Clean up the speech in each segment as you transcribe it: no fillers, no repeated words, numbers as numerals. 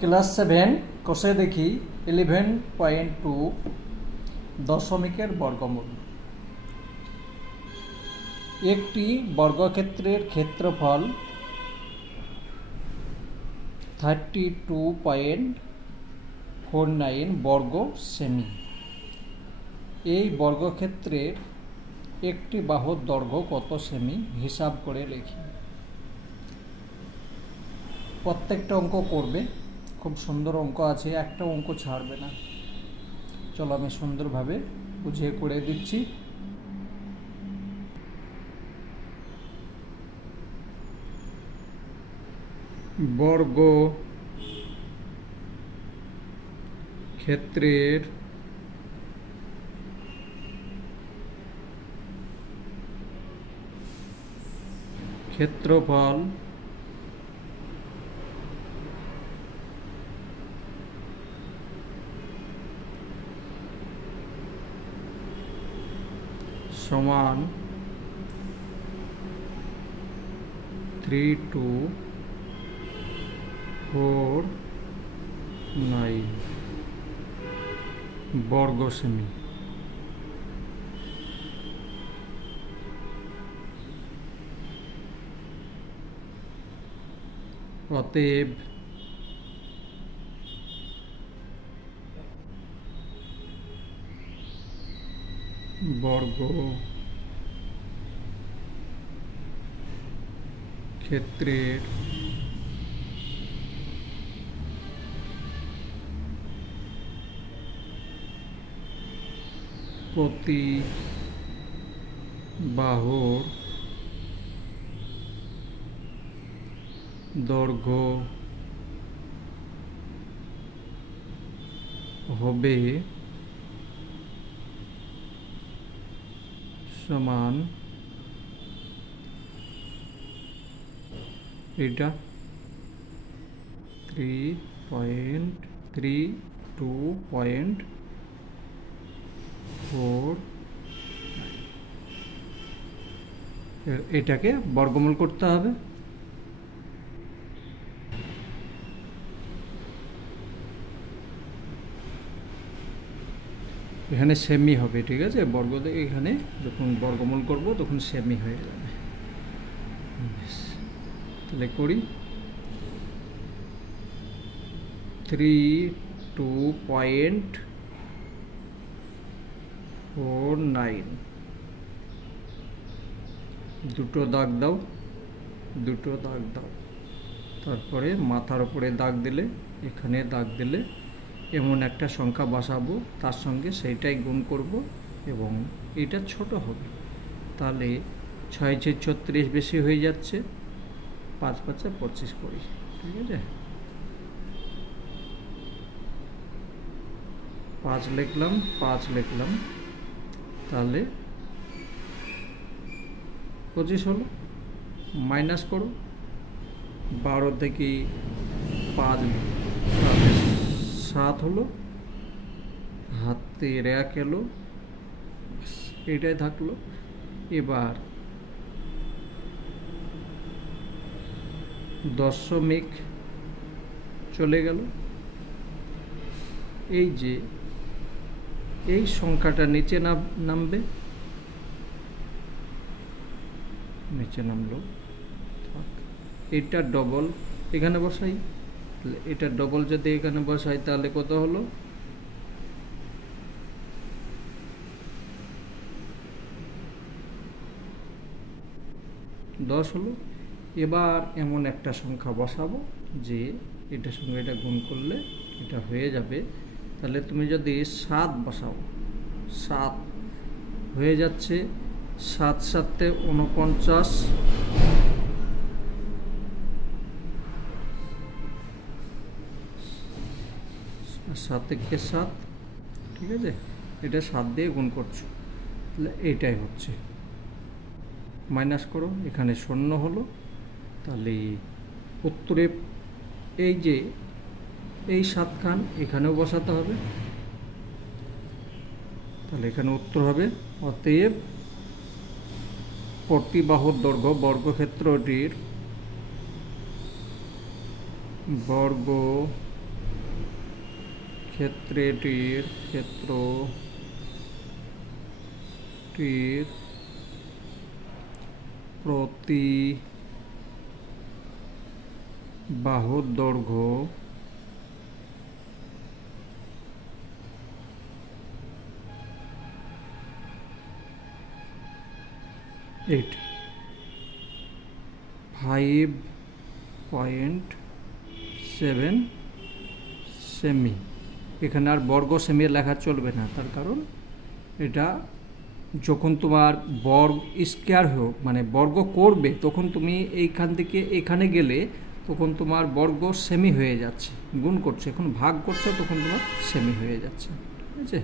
Class 7 কোষে দেখি 11.2 দশমিকের বর্গমূল। একটি বর্গক্ষেত্রের ক্ষেত্রফল 32.49 বর্গ সেমি। এই বর্গক্ষেত্রের একটি বাহুর দৈর্ঘ্য কত সেমি হিসাব করে লিখি। প্রত্যেকটা অঙ্ক করবে, খুব সুন্দর অঙ্ক আছে, একটা অঙ্ক ছাড়বে না। চলো আমি সুন্দরভাবে বুঝিয়ে করে দিচ্ছি। বর্গ ক্ষেত্রের ক্ষেত্রফল সমান 3249 বর্গ সেমি। অতএব বর্গ ক্ষেত্রের প্রতি বাহুর দৈর্ঘ্য হবে সমান এটা 3.32.4 এটাকে বর্গমূল করতে হবে। এখানে সেমি হবে, ঠিক আছে। বর্গ এখানে যখন বর্গমূল করব তখন সেমি হয়ে যাবে। তাহলে করি 32.49 দুটো দাগ দাও, দুটো দাগ দাও, তারপরে মাথার উপরে দাগ দিলে, এখানে দাগ দিলে এমন একটা সংখ্যা বসাবো, তার সঙ্গে সেইটাই গুণ করব এবং এটা ছোট হবে। তাহলে 6×6 = 36 বেশি হয়ে যাচ্ছে, 5×5 = 25 করি, ঠিক আছে। 5 লিখলাম, 5 লিখলাম, তাহলে 25 হলো। মাইনাস করো, 12 থেকে 5 তাহলে 7 হলো, হাতের 1 এলো, এটাই থাকলো। এবার দশমিক চলে গেল। এই যে এই সংখ্যাটা নিচে নামবে, নিচে নামলো, এটা ডবল এখানে বসাই, এটা ডবল যদি এখানে বসাই তাহলে কত হলো, 10 হলো। এবার এমন একটা সংখ্যা বসাবো যে এটার সঙ্গে এটা গুণ করলে এটা হয়ে যাবে। তাহলে তুমি যদি 7 বসাও, 7 হয়ে যাচ্ছে, 7 7 49, 7 × 7, ঠিক আছে। এটা 7 দিয়ে গুণ করছো, তাহলে এইটাই হচ্ছে। মাইনাস করো, এখানে 0 হলো। তাহলে উত্তরে এই যে এই 7 খান এখানেও বসাতে হবে, তাহলে এখানে উত্তর হবে। অতএব প্রতিবাহুর দৈর্ঘ্য বর্গক্ষেত্রটির ক্ষেত্রটির প্রতি বাহুর দৈর্ঘ্য 5.7 সেমি। এখানে আর বর্গ সেমি লেখা চলবে না, তার কারণ এটা যখন তোমার বর্গ স্কয়ার হোক মানে বর্গ করবে তখন তুমি এইখান থেকে এখানে গেলে তখন তোমার বর্গ সেমি হয়ে যাচ্ছে, গুণ করছে, এখন ভাগ করছে তখন তোমার সেমি হয়ে যাচ্ছে। ঠিক আছে,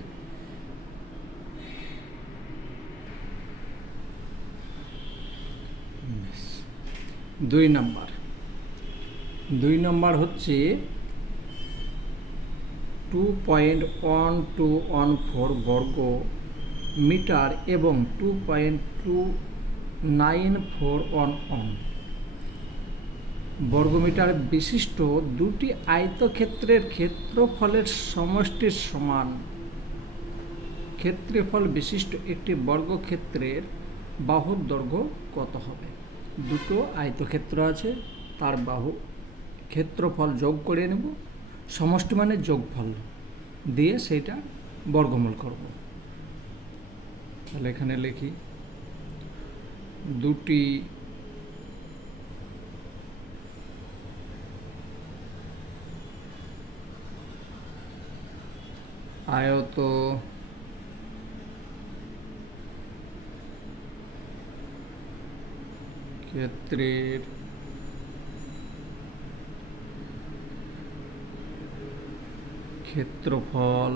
দুই নাম্বার হচ্ছে 2.1214 বর্গ মিটার এবং 2.2941 বর্গমিটার বিশিষ্ট দুটি আয়তক্ষেত্রের ক্ষেত্রফলের সমষ্টির সমান। ক্ষেত্রফল বিশিষ্ট একটি বর্গক্ষেত্রের বাহুর দৈর্ঘ্য কত হবে? দুটো আয়তক্ষেত্র আছে, তার বাহু ক্ষেত্রফল যোগ করে নেব, সমষ্টি মানে যোগফল দিয়ে সেটা বর্গমূল করব। তাহলে এখানে লিখি দুটি আয়ত ক্ষেত্রের ক্ষেত্রফল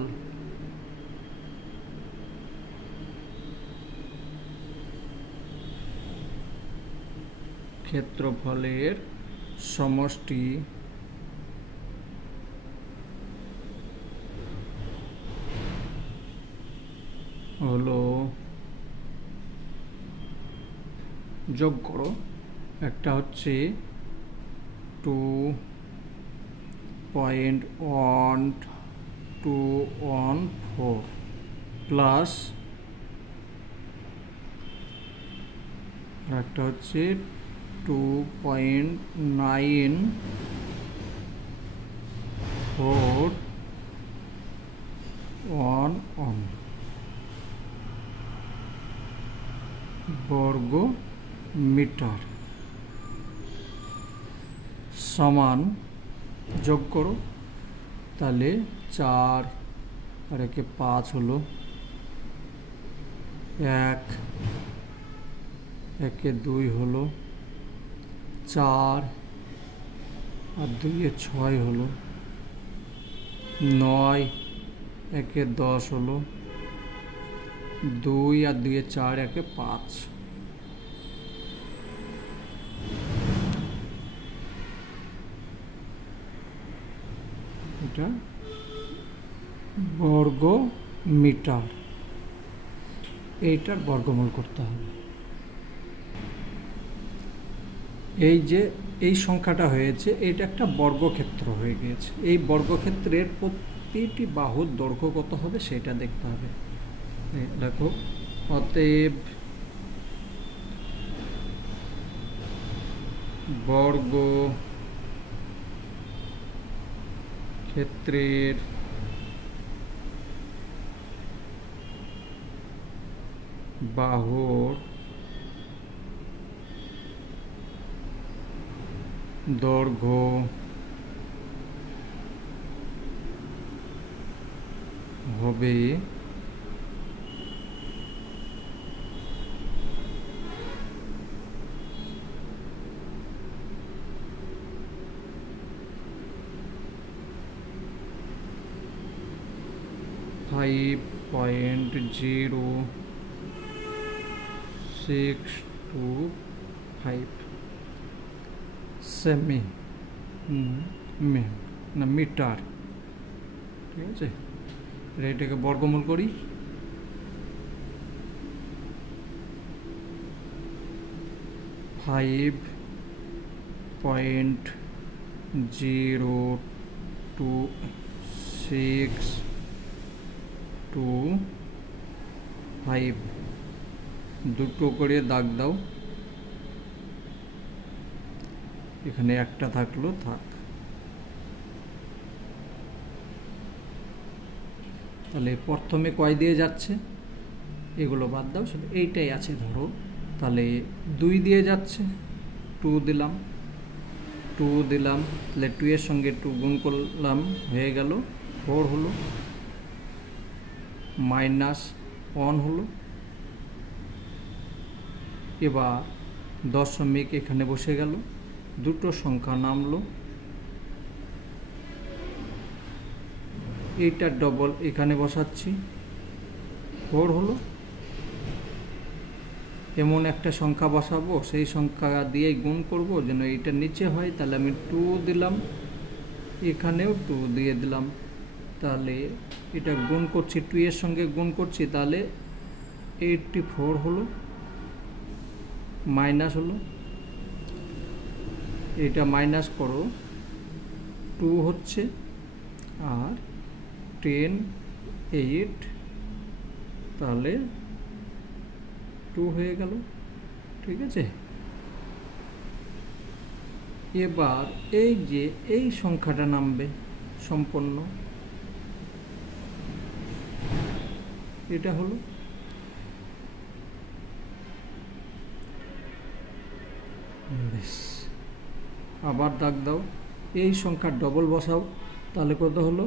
ক্ষেত্রফলের সমষ্টি হলো, যোগ করো, একটা হচ্ছে 2.1214 প্লাস একটা হচ্ছে 2.9411 বর্গ মিটার সমান, যোগ করো, তাহলে 4 আর 1 5 হলো, 1 1 2 হলো, 4 আর 2 6 হলো, 9 1 10 হলো, 2 আর 2 4 1 5। এটা বর্গ মিটার, এইটার বর্গমূল করতে হবে। এই যে এই সংখ্যাটা হয়েছে এটা একটা বর্গক্ষেত্র হয়ে গিয়েছে, এই বর্গক্ষেত্রের প্রতিটি বাহুর দৈর্ঘ্য কত হবে সেটা দেখতে হবে। দেখো, অতএব বর্গ ক্ষেত্রের বাহুর দৈর্ঘ্য হবে 5.0625 সেমি না মিটার। ঠিক আছে, এটাকে বর্গমূল করি, 5.02625 6 2 5 দুটো করে দাগ দাও। এখানে একটা থাকলো, থাক। তাহলে প্রথমে কয় দিয়ে যাচ্ছে, এগুলো বাদ দাও, শুধু এইটাই আছে ধরো। তাহলে 2 দিয়ে যাচ্ছে, 2 দিলাম, 2 দিলাম, তাহলে 2 এর সঙ্গে 2 গুণ করলাম, হয়ে গেল 4 হলো, -1 হলো। এবার দশমিক এখানে বসে গেল, দুটো সংখ্যা নামলো, এইটা ডবল এখানে বসাচ্ছি, 4 হলো। এমন একটা সংখ্যা বসাবো, সেই সংখ্যা দিয়ে গুণ করব যেন এইটা নিচে হয়। তাহলে আমি 2 দিলাম, এখানেও 2 দিয়ে দিলাম। তাহলে এটা গুণ করছি, 2 এর সঙ্গে গুণ করছি, তাহলে 84 হলো, মাইনাস হলো, এটা মাইনাস করো, 2 হচ্ছে, আর 10 8, তাহলে 2 হয়ে গেল। ঠিক আছে, এবার এই যে এই সংখ্যাটা নামবে সম্পূর্ণ, এটা হলো। বেশ, আবার দাগ দাও, এই সংখ্যার ডবল বসাও, তাহলে কত হলো,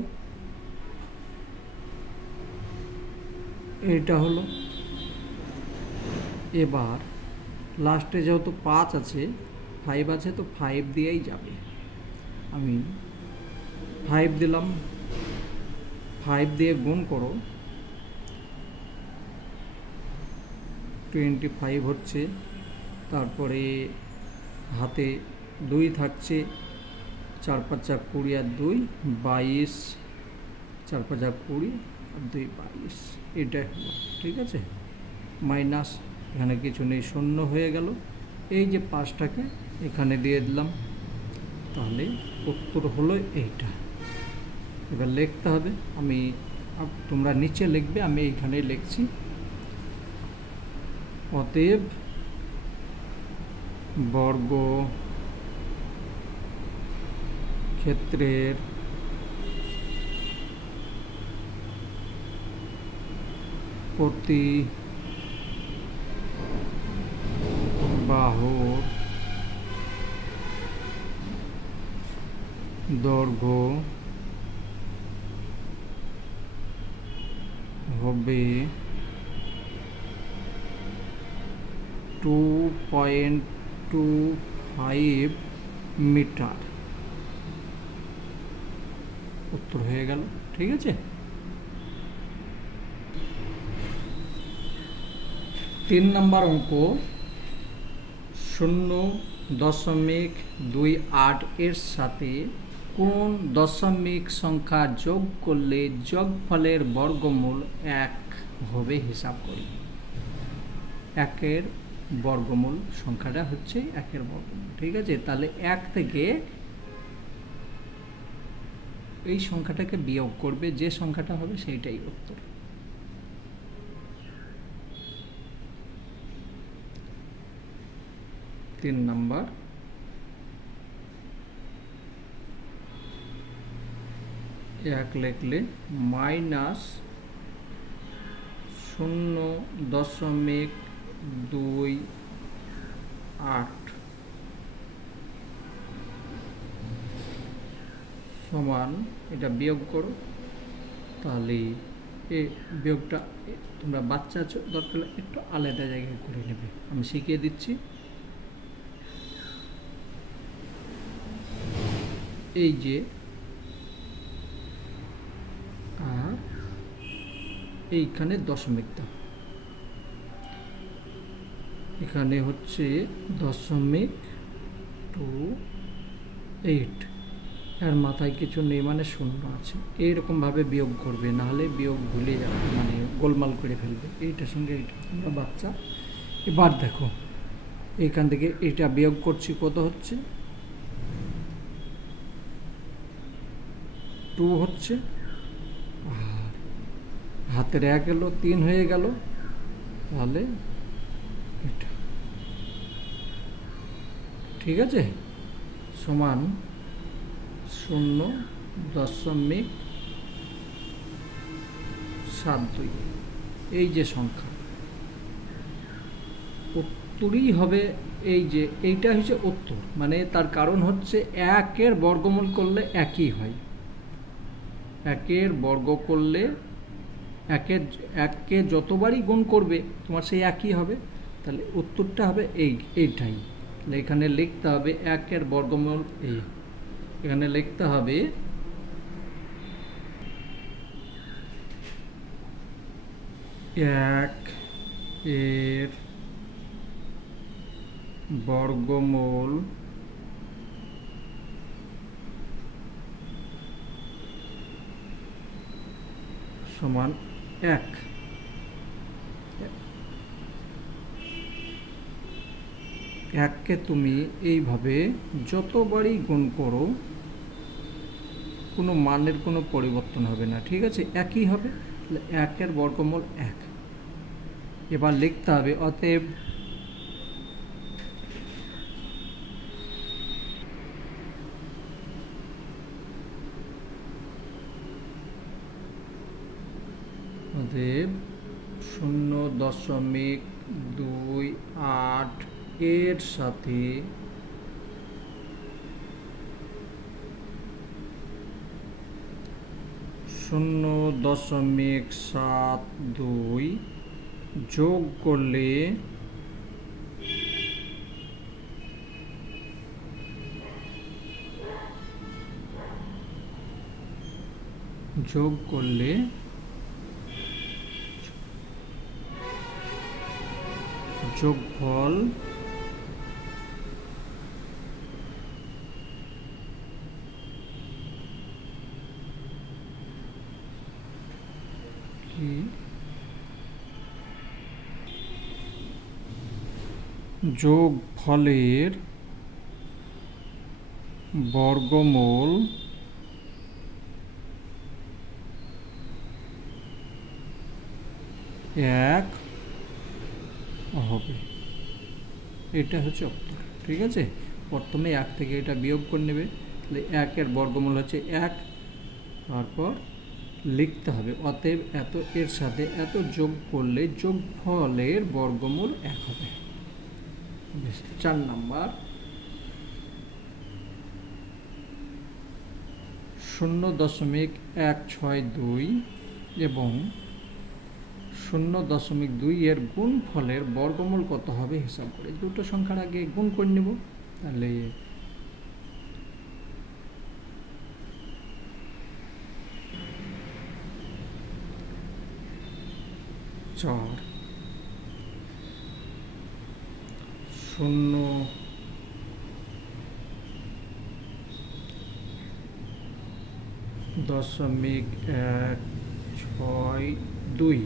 এইটা হলো। এবার লাস্টে যেহেতু 5 আছে, 5 আছে, তো 5 দিয়েই যাবে। আমি 5 দিলাম, 5 দিয়ে গুণ করো, 25 হচ্ছে। তারপরে হাতে 2 থাকছে, 4 5 20 আর 2 22, 4 5 20 আর 2 22, এটাই হলো। ঠিক আছে, মাইনাস, এখানে কিছু নেই, 0 হয়ে গেল। এই যে 5টাকে এখানে দিয়ে দিলাম, তাহলে উত্তর হলো এইটা। এবার লিখতে হবে, তোমরা নিচে লিখবে, আমি এইখানে লিখছি। অতএব বর্গ ক্ষেত্রের প্রতি বাহুর দৈর্ঘ্য হবে 2.25 মিটার। উত্তর হয়ে গেল। ঠিক আছে, 3 নম্বর অঙ্ক, 0.28 এর সাথে কোন দশমিক সংখ্যা যোগ করলে যোগফলের বর্গমূল 1 হবে হিসাব করি। 1-এর বর্গমূল সংখ্যাটা হচ্ছে 1-এর বর্গমূল। ঠিক আছে, তাহলে 1 থেকে এই সংখ্যাটাকে বিয়োগ করবে, যে সংখ্যাটা হবে সেইটাই উত্তর। তিন নম্বর, এক লিখলে -0.28 সমান, এটা বিয়োগ করো। তাহলে এই বিয়োগটা তোমরা বাচ্চা দরকার একটু আলাদা জায়গায় করে নেবে, আমি শিখিয়ে দিচ্ছি। এই যে আর এইখানে দশমিক দাও, এখানে হচ্ছে 0.28, এর মাথায় কিছু নেই, মানে 0 আছে। এইরকমভাবে বিয়োগ করবে, নাহলে বিয়োগ ভুলে যাবে, মানে গোলমাল করে ফেলবে এইটার সঙ্গে এইটা। তোমরা বাচ্চা, এবার দেখো এইখান থেকে এটা বিয়োগ করছি, কত হচ্ছে, 2 হচ্ছে। হাতের 1 এলো, 3 হয়ে গেল, তাহলে এটা ঠিক আছে, সমান 0.72। এই যে সংখ্যা উত্তরই হবে, এই যে এইটা হচ্ছে উত্তর, মানে তার কারণ হচ্ছে 1-এর বর্গমূল করলে একই হয়, 1-এর বর্গ করলে 1-কে যতবারই গুণ করবে তোমার সেই একই হবে, তাহলে উত্তরটা হবে এইটাই। তাহলে এখানে লিখতে হবে 1-এর বর্গমূল, এখানে লিখতে হবে 1-এর বর্গমূল সমান 1। 1-কে তুমি এইভাবে যতবারই গুণ করো কোনো মানের কোনো পরিবর্তন হবে না, ঠিক আছে, একই হবে। 1-এর বর্গমূল 1। এবার লিখতে হবে অতএব অতএব 0.28 এর সাথে 0.72 যোগ করলে যোগফল কি যোগফলের বর্গমূল এক হবে, এটা হচ্ছে উত্তর, ঠিক আছে। প্রথমে 1 থেকে এটা বিয়োগ করে নেবে, তাহলে 1-এর বর্গমূল হচ্ছে 1, তারপর লিখতে হবে অতএব এত এর সাথে এত যোগ করলে যোগফলের বর্গমূল 1 হবে। 4 নাম্বার 0.162 এবং 0.2 এর গুণফলের বর্গমূল কত হবে হিসাব করে, দুটো সংখ্যার আগে গুণ করে নেব, তাহলে 4 0.162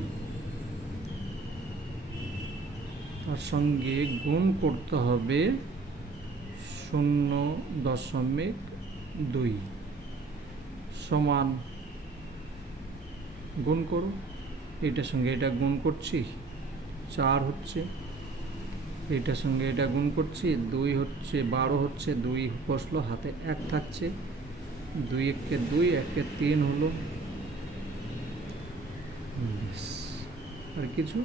তার সঙ্গে গুণ করতে হবে 0.2 সমান, গুণ করো, এটার সঙ্গে এটা গুণ করছি 4 হচ্ছে, এটার সঙ্গে এটা গুণ করছি 2 হচ্ছে, 12 হচ্ছে, 2 বসলো, হাতে 1 থাকছে, 2 1-কে 2, 1-কে 3 হলো, আর কিছু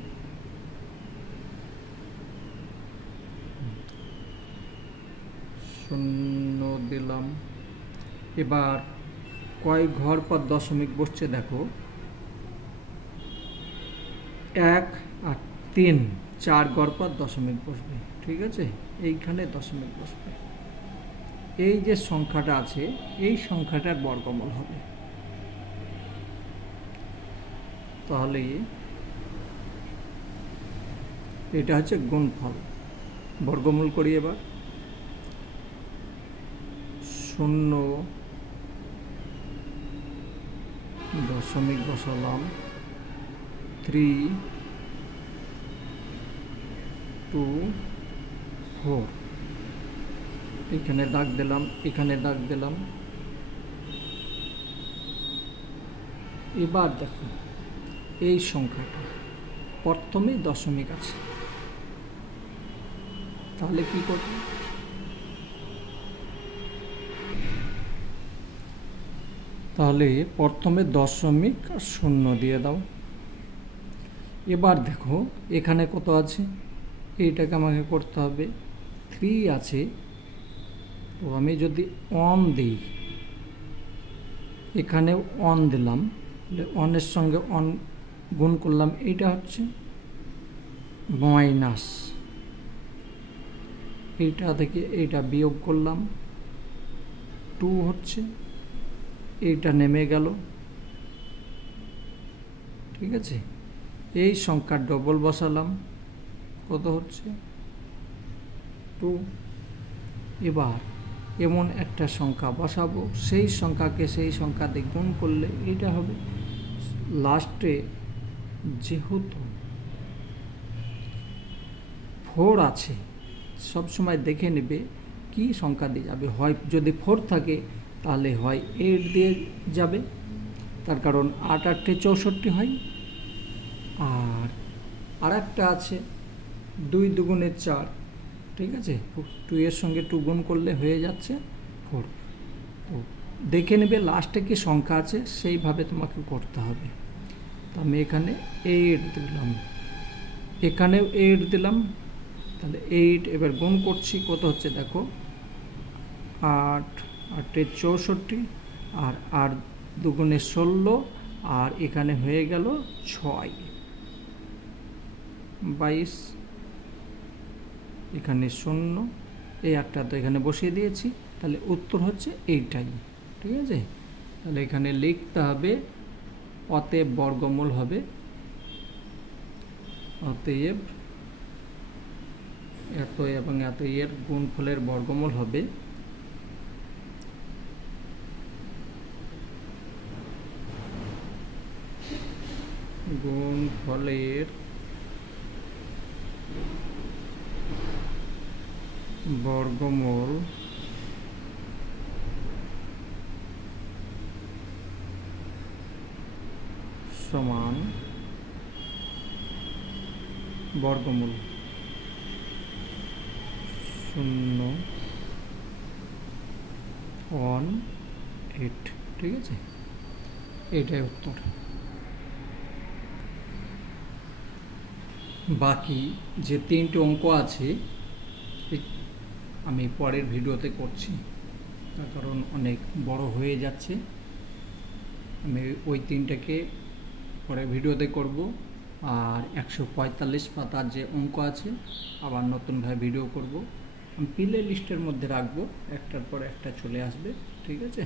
0 দিলাম। এবার কয় ঘর পর দশমিক বসছে দেখো, 1 আর 3, 4 ঘর পর দশমিক বসবে, ঠিক আছে, এইখানে দশমিক বসবে, এই যে সংখ্যাটা আছে এই সংখ্যাটার বর্গমূল হবে, তাহলে এটা হচ্ছে গুণফল। বর্গমূল করি এবার, 0 দশমিক বসালাম, 3 2 4, এখানে দাগ দিলাম, এখানে দাগ দিলাম। এবার দেখো এই সংখ্যাটা প্রথমে দশমিক আছে, তাহলে কি করবে? তাহলে প্রথমে দশমিক আর শূন্য দিয়ে দাও। এবার দেখো এখানে কত আছে, এইটাকে আমাকে করতে হবে। 3 আছে, তো আমি যদি 1 দিই, এখানেও 1 দিলাম, 1-এর সঙ্গে 1 গুণ করলাম, এইটা হচ্ছে মাইনাস, এইটা থেকে এইটা বিয়োগ করলাম, 2 হচ্ছে, এইটা নেমে গেল। ঠিক আছে, এই সংখ্যার ডবল বসালাম, কত হচ্ছে 2। এবার এমন একটা সংখ্যা বসাবো, সেই সংখ্যাকে সেই সংখ্যা দিয়ে গুণ করলে এটা হবে। লাস্টে যেহেতু 4 আছে, সবসময় দেখে নেবে কি সংখ্যা দিয়ে যাবে। হয় যদি 4 থাকে তাহলে হয় 8 দিয়ে যাবে, তার কারণ 8 8 64 হয়। আর একটা আছে 2 2 4, ঠিক আছে, 2 এর সঙ্গে 2 গুণ করলে হয়ে যাচ্ছে 4। তো দেখে নেবে লাস্টে কি সংখ্যা আছে, সেইভাবে তোমাকে করতে হবে। তো আমি এখানে 8 দিলাম, এখানেও 8 দিলাম, তাহলে 8 এবার গুণ করছি, কত হচ্ছে দেখো 8 8 64, আর 8 2 16, আর এখানে হয়ে গেল 6 22, এখানে 0, এই একটা তো এখানে বসিয়ে দিয়েছি, তাহলে উত্তর হচ্ছে এইটাই। ঠিক আছে, তাহলে এখানে লিখতে হবে অতএব বর্গমূল হবে, অতএব এত এবং এত এর গুণফলের বর্গমূল হবে গুণফলের বর্গমূল সমান বর্গমূল 0.18। ঠিক আছে, এটাই উত্তর। বাকি যে 3টে অঙ্ক আছে আমি পরের ভিডিওতে করছি, তার কারণ অনেক বড় হয়ে যাচ্ছে। আমি ওই 3টাকে পরের ভিডিওতে করব। আর 145 পাতার যে অঙ্ক আছে আবার নতুনভাবে ভিডিও করব, আমি প্লে লিস্টের মধ্যে রাখবো, একটার পর একটা চলে আসবে। ঠিক আছে।